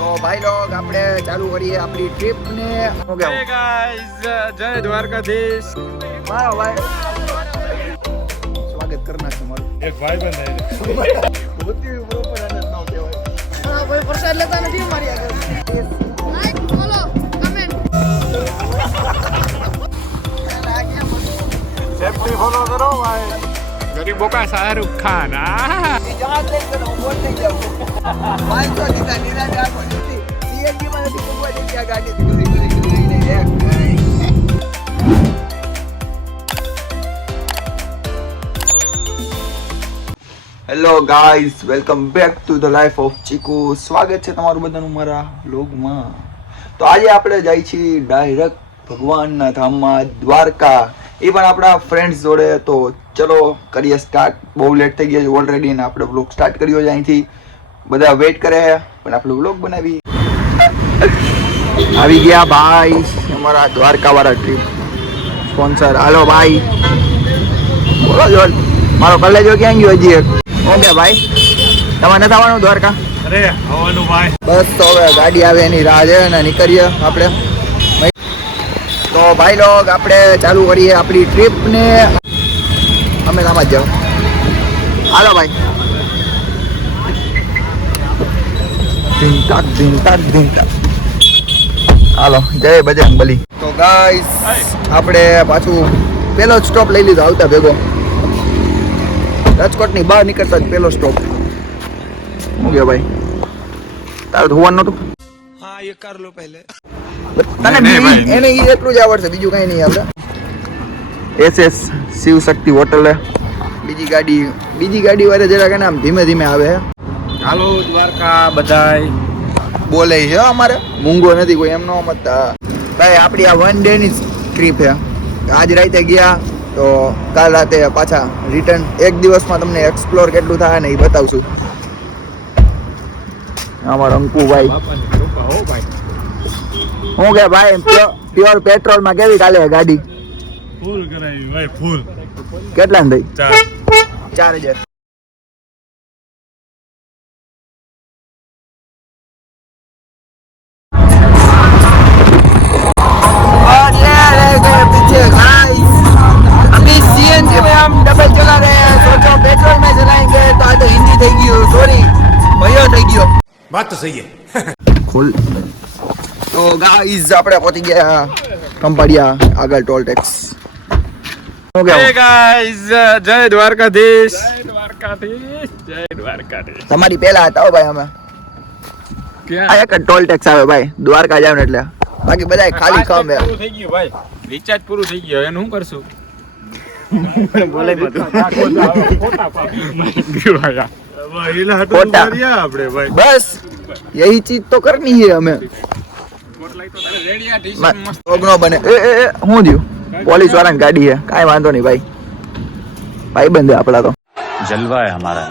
તો ભાઈ લોગ આપણે ચાલુ કરીએ આપણી ટ્રીપ ને Hey guys, જય દ્વારકાધીશ. મારો ભાઈ સ્વાગત કરના છે મારું એક ભાઈ બંધ ભૂતી પ્રોપર આનંદ નો કહેવાય. હા કોઈ પ્રસાદ લેતા નથી મારી આગળ like follow comment safety follow કરો ભાઈ. ગરીબો કા શાહરુખ ખાન. જહાજ લઈ ગયો બોલ લઈ જાવ 500 દીધા નિરાજ આપો નથી સીએનજી માં નથી કોઈ જગ્યા ગાડી ગુરી લઈને એક hello guys welcome back to the life of ચીકુ. સ્વાગત છે તમારું બધાનું મારા વ્લોગમાં. તો આજે આપણે જાય છીએ ડાયરેક્ટ ભગવાનના ધામમાં દ્વારકા, એ પણ આપણા ફ્રેન્ડ્સ જોડે. તો ચલો કરીએ સ્ટાર્ટ. બહુ લેટ થઈ ગયા છે ઓલરેડી ને આપણે વ્લોગ સ્ટાર્ટ કર્યો છે અહીંથી. બધા વેઇટ કરે પણ આપણે વ્લોગ બનાવી. આવી ગયા ભાઈ અમારા દ્વારકા વાળા ટ્રીપ સ્પોન્સર. હાલો ભાઈ બોલો જો મારો કલેજો ક્યાં ગયો હજી એક. ઓકે ભાઈ તમારે નથી આવવાનું દ્વારકા? અરે આવવાનું ભાઈ. બસ તો હવે ગાડી આવે એની રાહ છે ને નીકળીએ આપણે. તો ભાઈ લોગ આપણે ચાલુ કરીએ આપણી ટ્રીપ ને અમે આમાં જ જાઓ. હાલો ભાઈ ધીમતાક ધીમતાક ધીમતાક. હાલો જય બજરંગબલી. તો ગાઈસ આપણે પાછું પેલો જ સ્ટોપ લઈ લીધો આવતા ભેગો. રાજકોટની બહાર નીકળતા જ પેલો સ્ટોપ. શું ગયો ભાઈ તારે ધોવાનું નતું? हाँ ये कर लो पहले. તને એને ઈ એટલું જ આવડશે બીજું કઈ નહીં આવડે. એસએસ શિવ શક્તિ હોટલ. બીજી ગાડી વાળે જરા કે આમ ધીમે ધીમે આવે. હાલો દ્વારકા બધાય. બોલે છે અમારે મૂંગો નથી કોઈ એમ નો મતતા ભાઈ. આપણી આ 1 ડે ની ટ્રીપ છે. આજ રાતે ગયા તો કાલ રાતે પાછા રિટર્ન. એક દિવસમાં તમને એક્સપ્લોર કેટલું થાય ને એ બતાવશું. અમારો અંકુભાઈ હો ભાઈ. હું કે ભાઈ પ્યોર પેટ્રોલ માં કેવી ચાલે ગાડી? ફૂલ કરાવી ભાઈ ફૂલ. કેટલા ને થઈ? 4. 4000. और ये रह गए पीछे गाइस. अभी सीएनजी में हम डबल चला रहे हैं. सोचो पेट्रोल में चलाएंगे तो आज तो हिंदी થઈ ગયું. સોરી ભયો થઈ ગયો. बात तो सही है. ખુલ. તો ગાઈસ આપણે પહોંચી ગયા કંપાડિયા આગળ ટોલ ટેક્સ. શું Hey કહેવું guys, જય દ્વારકાધીશ. જય દ્વારકાધીશ. જય દ્વારકાધીશ. તમારી પહેલા હતા હો ભાઈ અમે. આ ક્યાં? એક ટોલ ટેક્સ આવે ભાઈ દ્વારકા જાવ ને એટલે. બાકી બધા ખાલી કામ હે. પૂરું થઈ ગયું ભાઈ. રિચાર્જ પૂરું થઈ ગયું. એનું શું કરશું? બોલે મત. ફોટા. બસ यही चीज तो करनी है हमें. ઓગણો બને એ હું થયું? પોલીસ વાળાની ગાડી છે. કાંઈ વાંધો નહીં ભાઈ. ભાઈ બંધ આપડા તો जलवा है हमारा.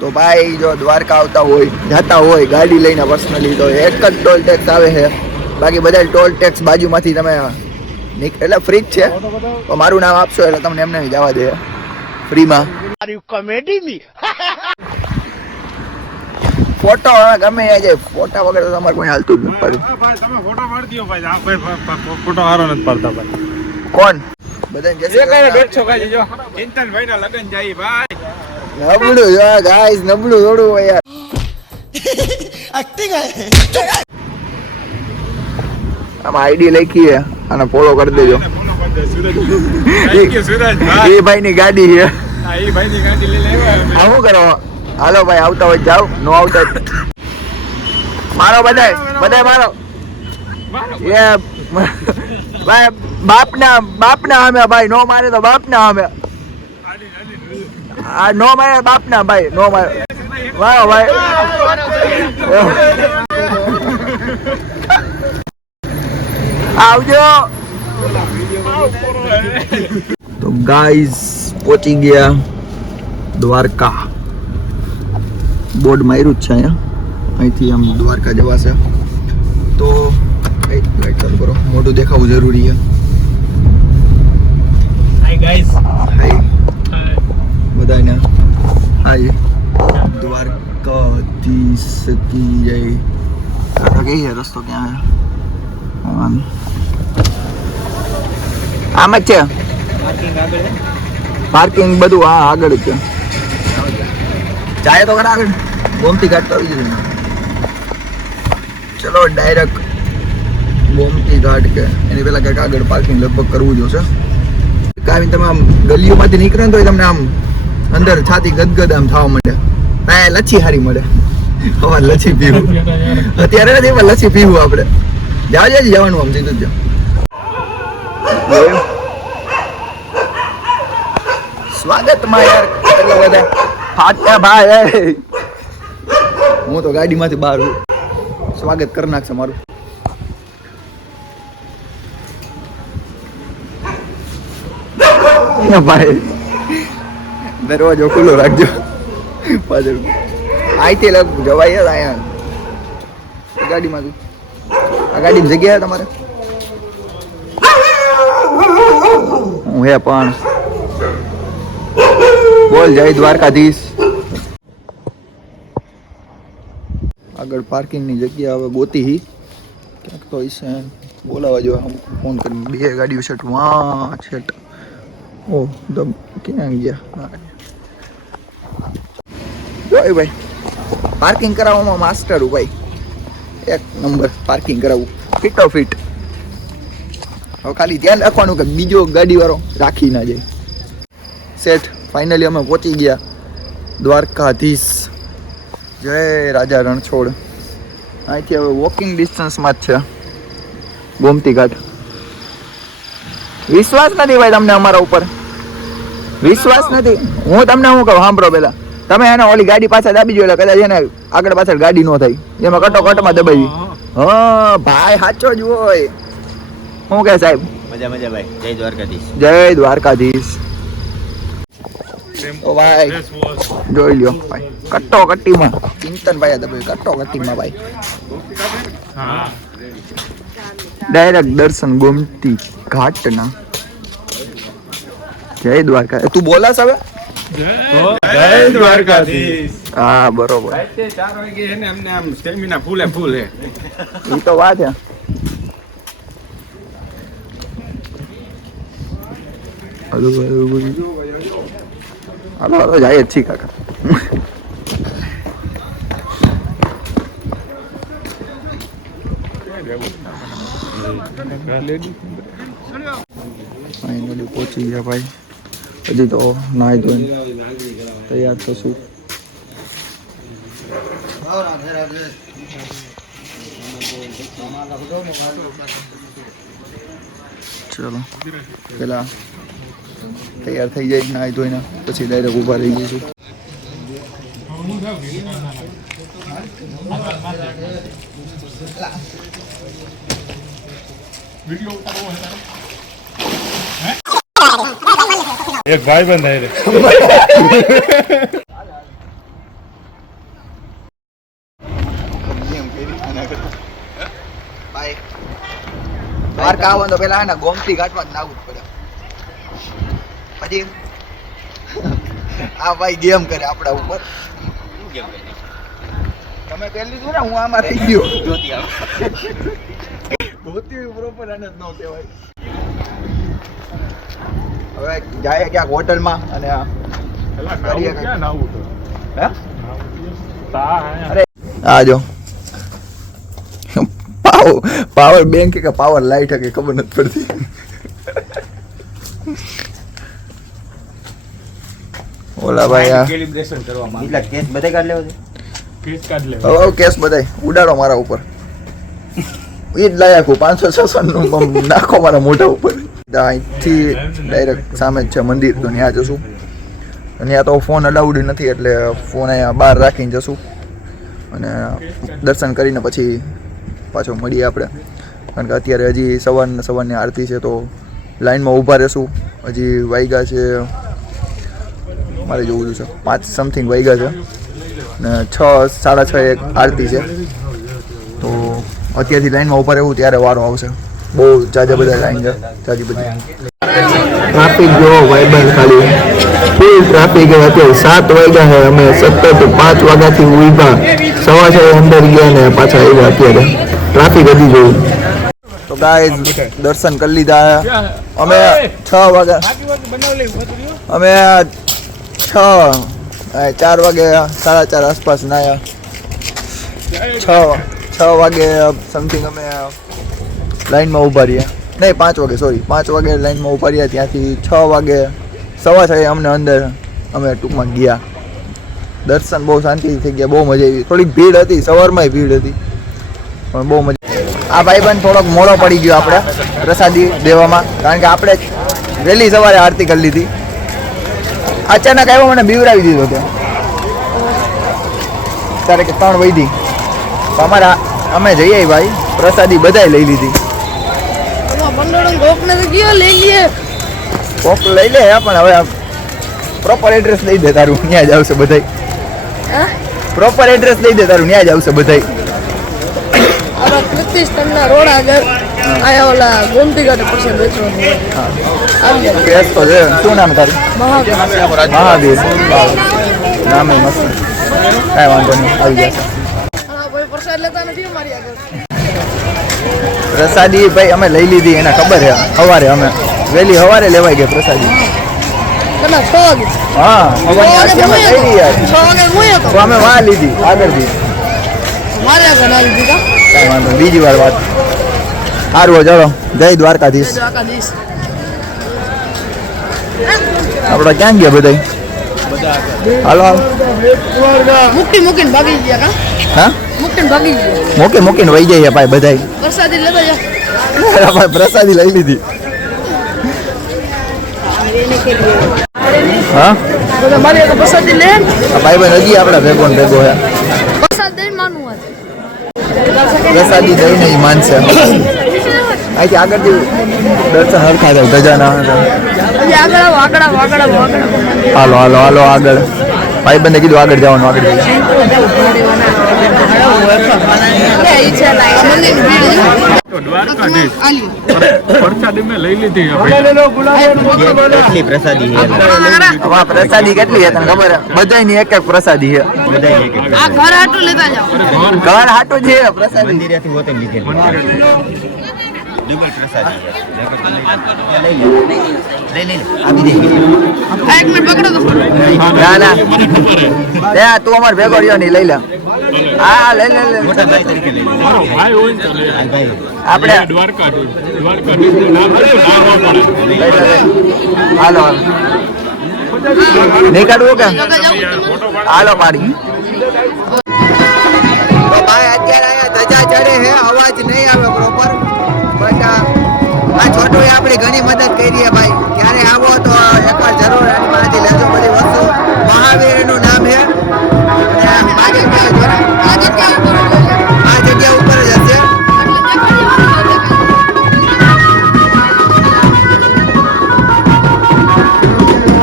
તો ભાઈ જો દ્વારકા આવતા હોય જતા હોય ગાડી લઈને પર્સનલી તો એક જ ટોલ ટેક્સ આવે છે. બાકી બધા ટોલ ટેક્સ બાજુમાંથી તમે એટલે ફ્રી જ છે. તો મારું નામ આપશો એટલે તમને એમને જવા દે ફ્રીમાં. ફોટો ગમે એ જાય. ફોટા વગર તો તમારે કોઈ હાલતું જ નથી પાડું. તમે ફોટો પાડી દો ભાઈ. આ ભાઈ ફોટો હારો નથી પાડતા ભાઈ. કોણ બધાને જય શ્રી એ કઈ કૃષ્ણ. બેઠો કાજી જો ચિંતનભાઈ ના લગન જાય ભાઈ. નબળું જો ગાઈસ નબળું થોડું હોય યાર. આમાં આઈડી લખી છે અને ફોલો કરી દેજો. Thank you, સુરજભાઈ. એ ભાઈ ની ગાડી છે. હા, એ ભાઈની ગાડી લઈને આવ્યા આ શું કરો? હાલો ભાઈ આવતા હોય જાઓ. નો આવતા હોય મારો બધાય મારો. એ ભાઈ બાપના અમે ભાઈ નો મારે તો બાપના અમે. આ નો મારે બાપના ભાઈ નો મારે. વાહ ભાઈ આવજો. તો ગાઈઝ પહોંચી ગયા દ્વારકા. બોર્ડ માર્યું જ છે અહીંયા. અહીંથી આમ દ્વારકા જવાશે. તો લાઈટ ચાલુ કરો. મોઢું દેખાવું જરૂરી છે. Hi guys. હાય બધાને હાય. દ્વારકા ગણેશ કી જય. કઈ છે રસ્તો ક્યાં છે? આમ જ છે પાર્કિંગ બધું. હા આગળ જ છે. જાય તો ખરા આગળ ગોમતી ઘાટ તો આવી જશે. ચલો ડાયરેક્ટ ગોમતી ઘાટ કે એની પેલા કંઈક આગળ પાર્કિંગ લગભગ કરવું જોશે. કારણ તમે આમ ગલીઓમાંથી નીકળે ને તો તમને આમ અંદર છાતી ગદગદ આમ થવા માંડે. હા લચ્છી હારી મળે. હવે લચ્છી પીવું અત્યારે નથી પણ લચ્છી પીવું આપણે. જાવ જાય જવાનું આમ સીધું જ. સ્વાગતમાં યાર કેટલા બધા ફાટ્યા ભાઈ. હું તો ગાડીમાંથી બહાર સ્વાગત કરી નાખશે મારું. ભાઈ દરવાજો ખુલ્લો રાખજો પાછળ. અહીંથી જવાય અહીંયા ગાડીમાં. આ ગાડીની જગ્યા તમારે હું હે પણ બોલ જય દ્વારકાધીશ. આગળ પાર્કિંગની જગ્યા હવે ગોતી હી ક્યાંક તો હશે. બોલાવા જો ફોન કરીને. બે ગાડીઓ છે વાં છેટ. ઓ ક્યાં ગયા જોય ભાઈ. પાર્કિંગ કરાવવામાં માસ્ટર હું ભાઈ. એક નંબર પાર્કિંગ કરાવવું ફિટો ફિટ. હવે ખાલી ધ્યાન રાખવાનું કે બીજો ગાડીવાળો રાખી ના જાય. સેટ ફાઇનલી અમે પહોંચી ગયા દ્વારકાધીશ. જય રાજા રણછોડ. અહીંથી હવે વોકિંગ ડિસ્ટન્સમાં જ છે ગોમતી ઘાટ. વિશ્વાસ નથી ભાઈ તમને અમારા ઉપર? વિશ્વાસ નથી? હું તમને શું કહું સાંભળો પેલા. તમે એને ઓલી ગાડી પાછળ દાબી જો એટલે કદાચ એને આગળ પાછળ ગાડી ન થાય. એમાં કટોકટમાં દબાવી. હા ભાઈ સાચો જ હોય. શું કે સાહેબ? મજા મજા ભાઈ. જય દ્વારકાધીશ. જય દ્વારકાધીશ. તો ભાઈ જોઈ લ્યો ભાઈ કટ્ટોકટ્ટીમાં ચિંતન ભાઈ દબાવી કટ્ટોકટ્ટીમાં ભાઈ. ડાયરેક્ટ દર્શન ગોમતી ઘાટના. જય દ્વારકા. તું બોલાસ હવે? જય દ્વારકાધીશ. હા બરોબર. 4 વાગે છે ને અમને આમ સ્ટેમિના ફૂલે ફૂલ છે. એ તો વાત છે. હાલો હાલો જાય જ છી કાકા. ફાઇનલી પહોંચી ગયા ભાઈ. હજી તો નાહી ધોઈને તૈયાર થશું. ચલો પેલા તૈયાર થઈ જાય નાહી ધોઈને પછી ડાયરેક્ટ ઊભા રહી જઈશું. એક ભાઈ બંધ આવી દ્વારકા આવો તો પેલા ને ગોમતી ઘાટમાં જ નાવું પડે. પછી આ ભાઈ ગેમ કરે આપણા ઉપર. તમે પહેલી જો ને હું આમાં રહી ગયો. ધોતી પ્રોપર આને જ ન કહેવાય. હવે જાય ક્યાંક હોટલમાં અને આ જો પાવર બેંક કે પાવર લાઈટ કે ખબર નથી પડતી. ઓલા ભાઈ આ કેલિબ્રેશન કરવામાં એટલા કેસ બધે કાઢ લેવો છે. કેસ બધાય ઉડાડો મારા ઉપર. એ જ લાયક 500-600 નું નાખો મારા મોઢા ઉપર. અહીંથી ડાયરેક્ટ સામે જ છે મંદિર તો ત્યાં જશું. અને ત્યાં તો ફોન અલાઉડ નથી એટલે ફોન અહીંયા બહાર રાખીને જશું અને દર્શન કરીને પછી પાછો મળીએ આપણે. કારણ કે અત્યારે હજી સવારની આરતી છે તો લાઈનમાં ઊભા રહેશું. હજી વાગ્યા છે મારે જોવું છે 5 સમથિંગ વાગ્યા છે ને 6-6:30 એક આરતી છે. તો અત્યારથી લાઈનમાં ઊભા રહેવું ત્યારે વારો આવશે. બહુ જાજા બધા લાઈન છે જાજી બધી. ટ્રાફિક જો ભાઈ બંધ ખાલી ફૂલ ટ્રાફિક અત્યારે 7 વાગ્યા છે. અમે સતત 5 વાગ્યાથી ઊભા, 6:15 અંદર ગયા ને પાછા આવ્યા. અત્યારે ટ્રાફિક વધી ગયું. તો ગાઈઝ દર્શન કરી લીધા. અમે 6 વાગ્યા અમે 4 વાગે 4:30 આસપાસ નાયા. 6 વાગે સમથિંગ અમે લાઈનમાં ઊભા રહ્યા. નહીં 5 વાગે, સોરી 5 વાગે લાઈનમાં ઊભા રહ્યા. ત્યાંથી 6 વાગે 6:15 અમને અંદર અમે ટૂંકમાં ગયા. દર્શન બહુ શાંતિથી થઈ ગયા. બહુ મજા આવી. થોડીક ભીડ હતી, સવારમાં ભીડ હતી પણ બહુ મજા. આ ભાઈબંધ થોડોક મોડો પડી ગયો આપણે પ્રસાદી દેવામાં, કારણ કે આપણે વહેલી સવારે આરતી કરી લીધી. અચાનક આવ્યો, મને બીવરાવી દીધો ત્યાં. ત્યારે કે 3 વૈધી અમારા અમે જઈએ ભાઈ, પ્રસાદી બધાય લઈ લીધી. કોક લઈ લે પણ હવે પ્રોપર એડ્રેસ લઈ દે તારું, ત્યાં જ આવશે બધાય. પ્રોપર એડ્રેસ લઈ દે તારું, ત્યાં જ આવશે બધાય. શું નામ તારું? મહાવીર. નામે મસ્ત. કાંઈ વાંધો નહીં, આવી જશે. પ્રસાદી ભાઈ અમે લઈ લીધી, એને ખબર છે. સવારે અમે વહેલી સવારે લેવાઈ ગઈ પ્રસાદી. હા સવારની આરતી અમે લઈ લીધી. તો અમે વાં લીધી આગળથી. કાંઈ વાંધો નહીં, બીજી વાર વાત. સારું ચાલો, જય દ્વારકાધીશ. આપણે ક્યાં ગયા બધા? હાલો મૂકીને ભાગી ગયા. હા મૂકીને વહી જઈએ ભાઈ બધાય. પ્રસાદી લઈ લીધી. હા ભાઈ ભાઈ હજી આપડા ભેગો ને ભેગો હે. પ્રસાદી દઈને જ માનશે. અહીંથી આગળથી દર્શન હરખા થાય ગજાના. હાલો હાલો હાલો આગળ. ભાઈ બંને કીધું આગળ જવાનું, આગળ જઈએ. પ્રસાદી કેટલી તને ખબર? બધાની એક એક પ્રસાદી છે. ઘર હાટું છે પ્રસાદી. ડબલ પ્રસાદી ના તું અમાર ભેગો રહ્યો નહીં, લઈ લે. હા લઈ લે મોટા ભાઈ તરીકે લઈ લે. આપણે હાલો નહીં કાઢવું કે હાલો મારી. તો ભાઈ અત્યારે આયા ધજા ચડે છે, અવાજ નહીં આવે પ્રોપર. આ છોટુએ આપણી ઘણી મદદ કરી છે ભાઈ. ક્યારે આવો તો એકવાર જરૂર એની પાસેથી લેજો બધી વસ્તુ. મહાવીર એનું નામ છે. આ જગ્યા ઉપર જ હશે.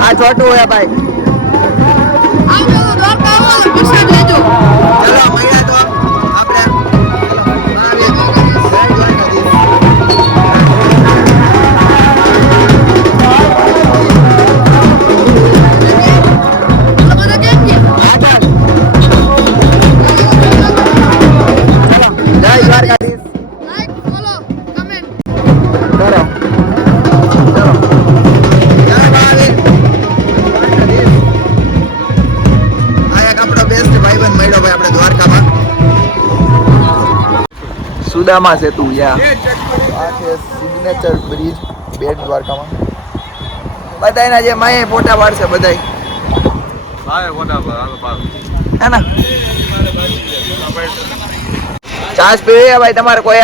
આ છોટું હે ભાઈ. ચલો મળ્યા તો આપણે. સુદામા સેતુ યા આ છે સિગ્નેચર બ્રિજ બેટ દ્વારકામાં. બધાયના જે માએ ફોટા પાડશે બધાય. હે ને છાસ પીવી ભાઈ તમારે કોઈ?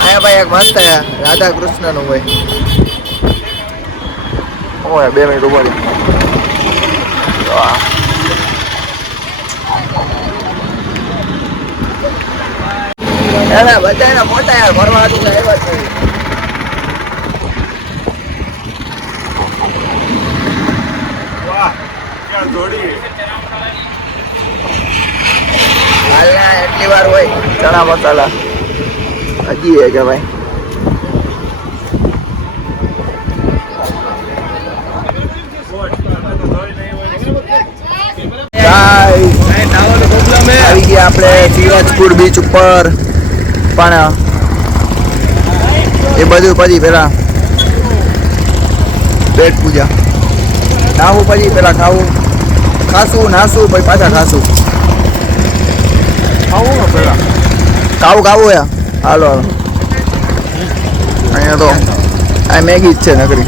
અહીંયા ભાઈ એક મસ્ત રાધા કૃષ્ણ નું હોય. 2 મિનિટ ઉભો રહે. બધા મોટા યાર ફરવા હતું આવ્યા જ નહીં. હાલના એટલી વાર હોય ચણા મસાલા હજી હે કે ભાઈ આવી ગયા આપણે શિવરાજપુર બીચ ઉપર પણ એ બધું પછી પેલા પેટ પૂજા નાવું પછી પેલા ખાવું ખાસું નાસું પછી પાછા ખાસું ખાવું ખાવું યા હાલો હાલો અહીંયા તો આ મેગી જ છે નકરી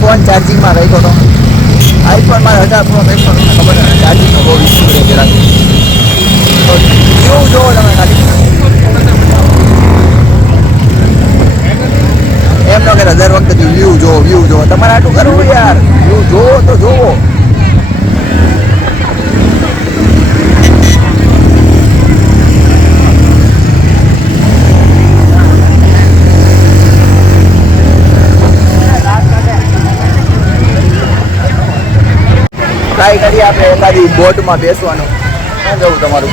ફોન ચાર્જિંગમાં રાખ્યો તો આઈફોન મારે 18 પ્રો મેક્સ ખબર નથી ચાર્જિંગનો બહુ ઇસ્યુ રહે જરાક વ્યૂ જોવો તમે ખાલી એમ ન કે દર વખતે વ્યૂ જોવો તમારે આટલું કરવું યાર વ્યૂ જોવો તો જોવો ટ્રાય કરીએ આપણે એકાદી બોટમાં બેસવાનું શું જવું તમારું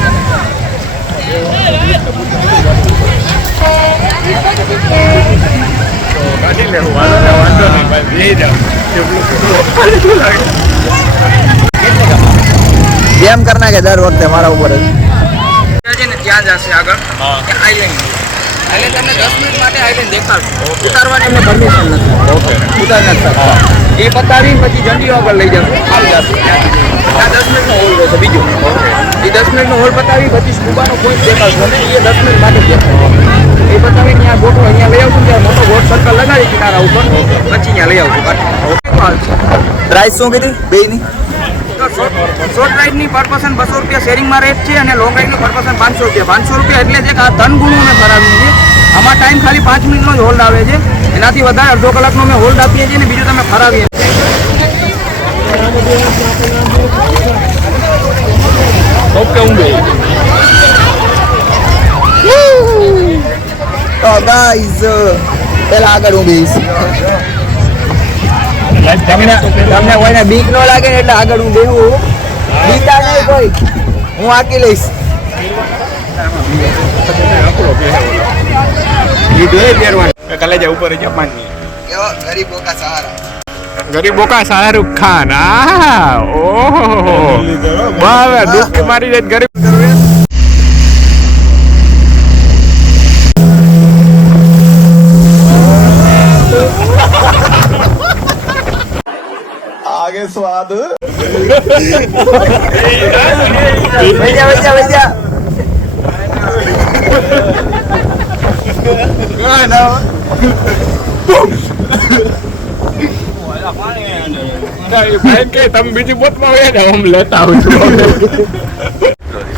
જેમ કર નાખે દર વખતે મારા ઉપર જ ત્યાં જશે આગળ આઈલેન્ડ તમને 10 મિનિટ માટે આઈલેન્ડ દેખાડશે ઉતારવાની એમને પરમિશન નથી ઉતાર નથી શકતા એ પતાવી પછી ઝંડીઓ આગળ લઈ જશે આવી જશે ત્યાં 10 મિનિટનો હોલ રહેશે બીજો એ 10 મિનિટનો હોલ પતાવી પછી સ્કૂબાનો પોઈન્ટ દેખાડશે અને એ 10 મિનિટ માટે દેખાડશે એ પતાવી ત્યાં ગોઠવો અહીંયા લઈ આવશું ત્યાં મોટો ગોટ સર્કલ લગાડી કિનારા ઉપર પછી અહીંયા લઈ આવશું પ્રાઇસ શું કીધી બેની શોર્ટ રાઇડની પર પર્સન 200 રૂપિયા શેરિંગમાં રેટ છે અને લોંગ રાઇડની પર પર્સન 500 રૂપિયા એટલે જે આ ધન ગુણું અમે ફરાવીએ છીએ આમાં ટાઈમ ખાલી 5 મિનિટનો જ હોલ્ડ આવે છે એનાથી વધારે અડધો કલાકનો અમે હોલ્ડ આપીએ છીએ અને બીજું તમે ફરાવીએ ઓકે હું બે તો ગાઈઝ પેલા આગળ હું બેહીશ તમને કોઈને બીક ન લાગે ને એટલે આગળ હું બેહું બીતા નહીં કોઈ હું આકી લઈશ કલેજા ઉપર જપાનની ગરીબો કા શાહરુખ ખાન ઓહો વાહ દુઃખ મારી દે ગરીબ आगे स्वाद તમે બીજી બોટમાં હું લેતા આવું છું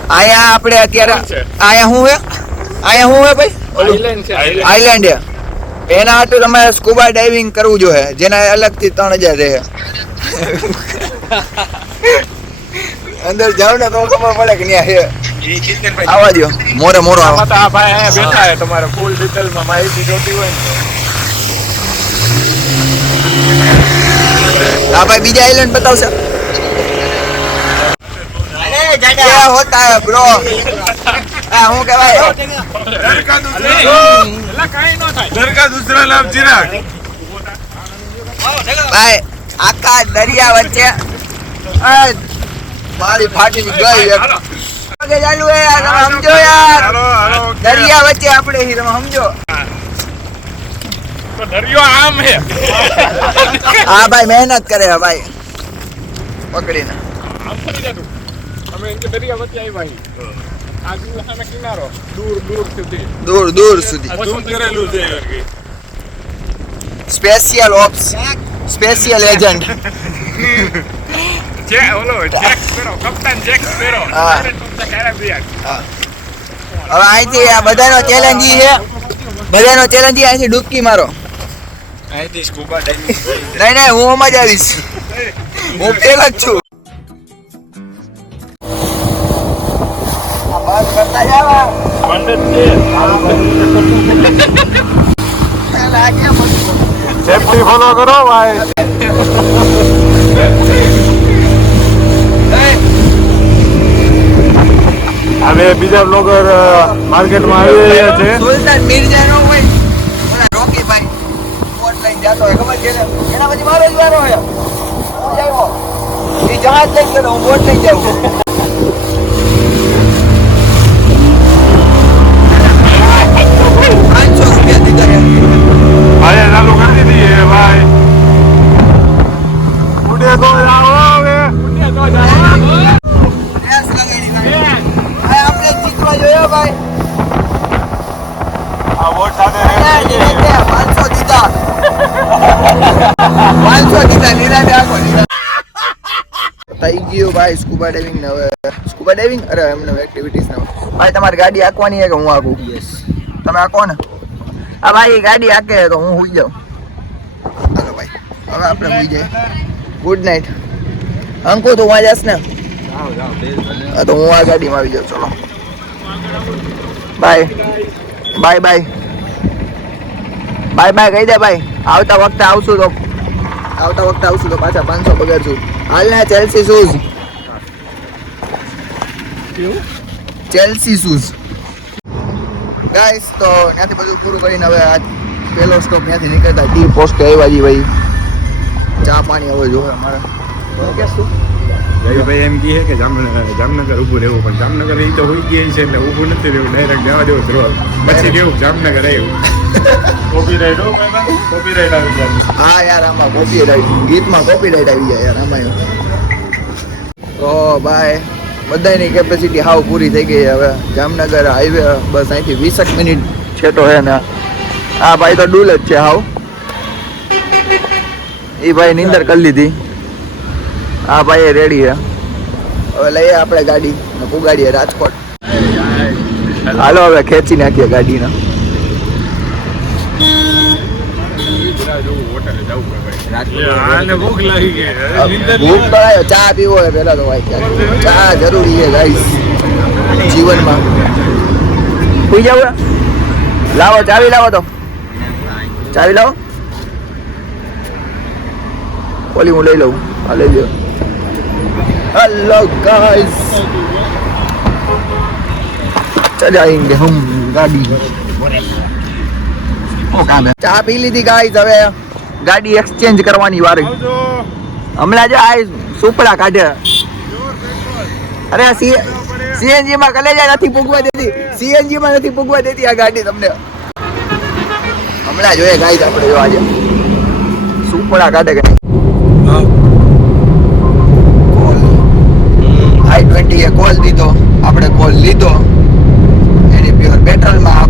આયા આપણે અત્યારે આયા હું હે ભાઈ આઈલેન્ડ હે એના માટે તમારે સ્કૂબા ડાઇવિંગ કરવું જોઈએ જેના અલગથી 3000 રહે અંદર જાવ ને તો ખબર પડે કે ન્યા હે આવા દો મોરે મોરો આવો આ ભાઈ અહીંયા બેઠા છે તમારે ફૂલ ડિટેલમાં માહિતી જોતી હોય આ ભાઈ બીજા આઈલેન્ડ બતાવશે क्या होता है ब्रो હું કહેવાય घर का दूसरा नाम चिराग ભાઈ આખા દરિયા વચ્ચે મારી ફાટી ગઈ ચાલુ હે યાર તમે સમજો યાર દરિયા વચ્ચે આપણે હી તમે સમજો તો દરિયો આમ હે હા ભાઈ મહેનત કરે હે ભાઈ પકડીને આમ ફરી જાતું અમે ઇનકે દરિયા વચ્ચે આવી ભાઈ આ ગુલાના કિનારો દૂર સુધી પસંદ કરેલું છે સ્પેશિયલ ઓપ્સ સ્પેશિયલ એજન્ટ જે ઓલો જેક સ્પેરો કપ્તાન જેક સ્પેરો હા. કેરેબિયન હવે અહીંથી આ બધાનો ચેલેન્જ છે અહીંથી ડૂબકી મારો અહીંથી સ્કૂબા ડાઇવિંગ નહીં હું જ આવીશ હું પેલા જ છું કરતા જાવા સેફટી ફોલો કરો ભાઈ હવે બીજા બ્લોગર માર્કેટમાં આવી રહ્યા છે. સુલતાન મિર્ઝા નો હોય ઓલા રોકી ભાઈ કોટ લઈને જતો હોય ખબર છે ને એના પછી મારો જ વારો હોય હું જાયો એ જહાજ લઈ ગયો હું બોટ લઈ જાઉં 500 રૂપિયા દીધા યાર ભાઈ ચાલુ કરી દીધી ભાઈ. ઉડે તો જાઓ હવે. રેસ લગાડી ભાઈ આપણે જીતવા જોયો ભાઈ આ વોટ સાથે 500 દીધા 500 દીધા નીરાને આખો દીધા થઈ ગયું ભાઈ સ્કૂબા ડાઇવિંગ ને હવે સ્કૂબા ડાઇવિંગ અરે એમને એક્ટિવિટીઝ ને ભાઈ તમારી ગાડી આંકવાની છે કે હું આંકું યસ તમે આંકો ને આ ભાઈ ગાડી આંકે તો હું સુઈ જાઉં હાલો ભાઈ હવે આપણે સુઈ જઈએ ગુડ નાઇટ અંકુ તું વાં જાસ ને હા તો હું આ ગાડીમાં આવી જાઉં ચલો bye bye bye bye bye કહી દે ભાઈ આવતા વખતે આવશું તો પાછા 500 બગાડશું હાલ ને ચેલ્સી શૂઝ ગાઈસ તો ત્યાંથી બધું પૂરું કરીને હવે આ પહેલો સ્ટોપ ત્યાંથી નીકળતા ટી પોસ્ટ આવ્યા જી ભાઈ ચા પાણી હવે જોવે અમારે શું કહેશું ભાઈ એમ કહે કે જામનગર ઊભું રહેવું પણ જામનગર એ તો હોઈ ગયા છે એટલે ઊભું નથી રહેવું ડાયરેક્ટ જવા દેવું ધ્રોલ પછી કેવું જામનગર આવ્યું કોપીરાઈટ આવી જાય. હા યાર આમાં કોપીરાઈટ ગીતમાં કોપીરાઈટ આવી જાય યાર આમાં તો ભાઈ બધાની કેપેસિટી હાવ પૂરી થઈ ગઈ હવે જામનગર હાઈવે બસ અહીંથી 20 મિનિટ છે તો હે ને આ ભાઈ તો ડૂલ જ છે હાવ એ ભાઈ નીંદર કરી લીધી આ ભાઈ રેડી છે હવે લઈએ આપણે ગાડી ને પુગાડીએ રાજકોટ હાલો હવે ખેંચી નાખીએ ગાડીને ભૂખ લાગી ગઈ. ભૂખ તો આવ્યો ચા પીવો હોય પેલા તો ભાઈ ચા જરૂરી છે ગાઈસ જીવનમાં સુઈ જાવ લાવો ચાવી લાવો તો ચાવી લાવો ઓલી હું લઈ લઉં આ લઈ લો હેલો ગાઈસ ચલાएंगे हम गाड़ी ચા પી લીધી ગાઈસ હવે ગાડી એક્સચેન્જ કરવાની વારી હમણાં જો આ સુપડા કાઢે અરે સીએનજી માં કલેજા નથી પૂગવા દેતી સીએનજી માં નથી પૂગવા દેતી આ ગાડી તમને હમણાં જોઈએ ગાઈસ આપણે જો આજે સુપડા કાઢે કે i20 એ કોલ દીધો આપણે કોલ લીધો એની પ્યોર પેટ્રોલ માં